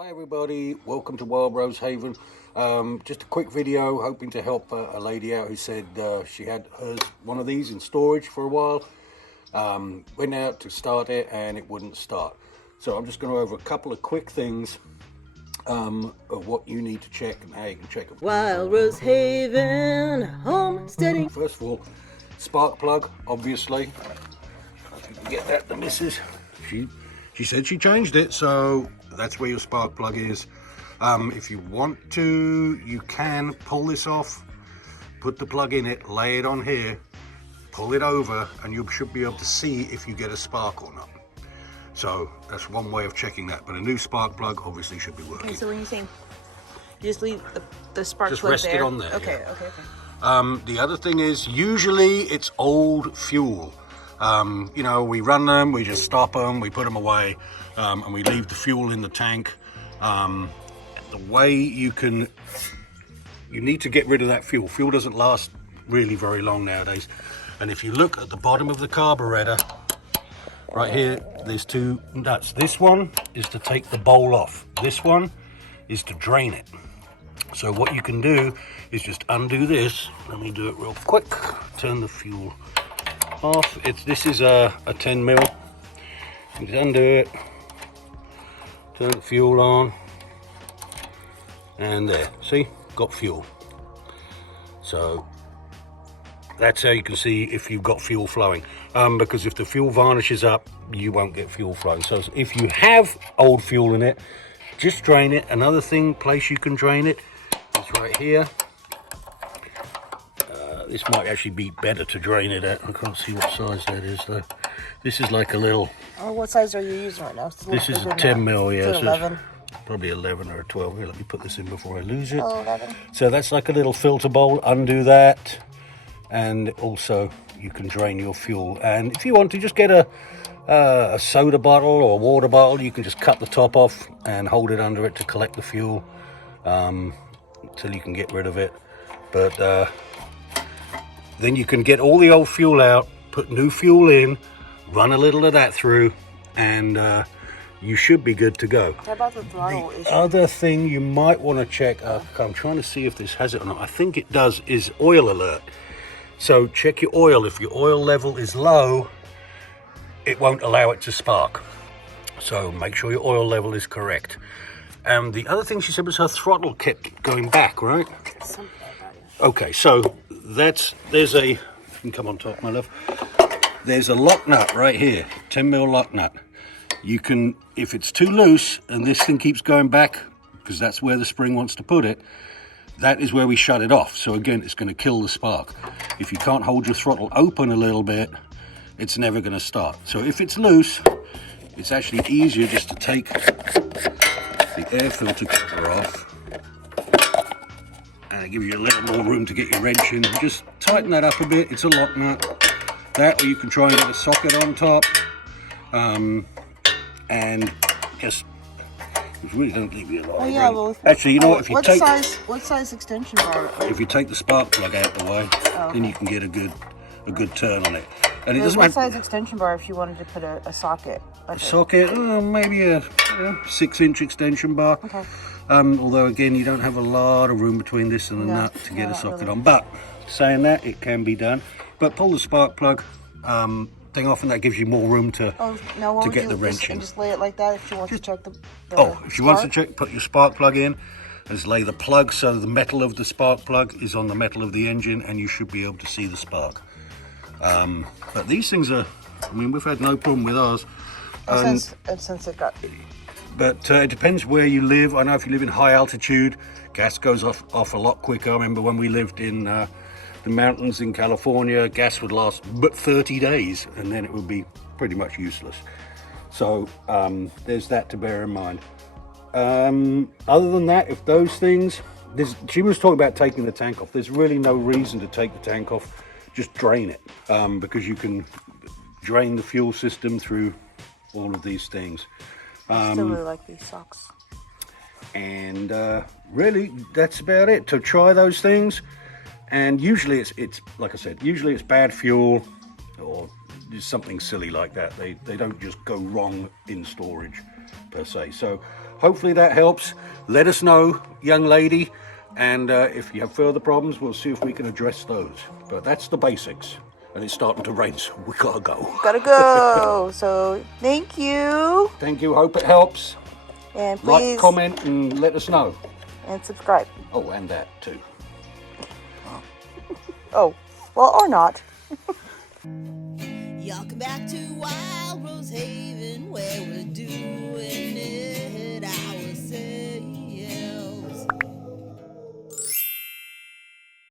Hi everybody, welcome to Wild Rose Haven. Just a quick video hoping to help a lady out who said she had one of these in storage for a while. Went out to start it and it wouldn't start. So I'm just going to go over a couple of quick things of what you need to check and how you can check them. Wild Rose Haven, homesteading. First of all, spark plug, obviously. If you can get that, the missus. She said she changed it, so that's where your spark plug is. If you want to, you can pull this off, put the plug in it, lay it on here, pull it over, and you should be able to see if you get a spark or not. So that's one way of checking that, but a new spark plug obviously should be working. Okay, so when you're saying you just leave the spark just plug rest there? it on there. Okay, yeah. okay. The other thing is, usually it's old fuel. You know, we run them, we just stop them, we put them away, and we leave the fuel in the tank. The way you need to get rid of that fuel. Fuel doesn't last really very long nowadays. And if you look at the bottom of the carburetor, right here, there's two nuts. This one is to take the bowl off. This one is to drain it. So what you can do is just undo this. Let me do it real quick. Turn the fuel off. This is a 10 mil. You just undo it, turn the fuel on, and there, see, got fuel. So that's how you can see if you've got fuel flowing, because if the fuel varnishes up, you won't get fuel flowing. So if you have old fuel in it, just drain it. Another place you can drain it is right here. This might actually be better to drain it at. I can't see what size that is though. This is like a little... Oh, what size are you using right now? This is a 10 mil, yeah. So 11? Probably 11 or a 12. Here, let me put this in before I lose it. Oh, 11. So that's like a little filter bowl. Undo that. And also you can drain your fuel. And if you want to, just get a soda bottle or a water bottle. You can just cut the top off and hold it under it to collect the fuel until you can get rid of it. But then you can get all the old fuel out, put new fuel in, run a little of that through, and you should be good to go. How about the throttle issue? The other thing you might want to check, I'm trying to see if this has it or not. I think it does, is oil alert. So check your oil. If your oil level is low, it won't allow it to spark. So make sure your oil level is correct. And the other thing she said was her throttle kept going back, right? Something like that, yeah. Okay, so there's a, you can come on top, my love. There's a lock nut right here, 10 mil lock nut. You can, if it's too loose and this thing keeps going back, because that's where the spring wants to put it, that is where we shut it off. So again, it's going to kill the spark. If you can't hold your throttle open a little bit, it's never going to start. So if it's loose, it's actually easier just to take the air filter cover off. And give you a little more room to get your wrench in. Just tighten that up a bit. It's a lock nut. That, or you can try and get a socket on top. And just, it really don't leave you a lot. Oh, yeah, well, actually, you know what? If you what size extension bar? If you take the spark plug out the way, then you can get a good turn on it. And it doesn't What matter. size extension bar if you wanted to put a socket? A socket, maybe a 6-inch extension bar. Okay. Although again, you don't have a lot of room between this and the nut to get a socket on. But saying that, it can be done. But pull the spark plug thing off, and that gives you more room to get the wrench in. Just lay it like that if you want to check the if you want to check, put your spark plug in. Just lay the plug so the metal of the spark plug is on the metal of the engine, and you should be able to see the spark. But these things are, I mean, we've had no problem with ours. Since it got... But it depends where you live. I know if you live in high altitude, gas goes off a lot quicker. I remember when we lived in the mountains in California, gas would last but 30 days and then it would be pretty much useless. So there's that to bear in mind. Other than that, if those things, she was talking about taking the tank off. There's really no reason to take the tank off. Just drain it, because you can drain the fuel system through all of these things. I still really like these socks. And really, that's about it. To try those things, and usually it's like I said, usually it's bad fuel or just something silly like that. They don't just go wrong in storage per se. So hopefully that helps. Let us know, young lady, and if you have further problems, we'll see if we can address those. But that's the basics, and it's starting to rain, so we gotta go. Gotta go. So thank you. Thank you. Hope it helps. And please Like, comment, and let us know. and subscribe. Oh, and that too. Oh, well, or not. Y'all come back to why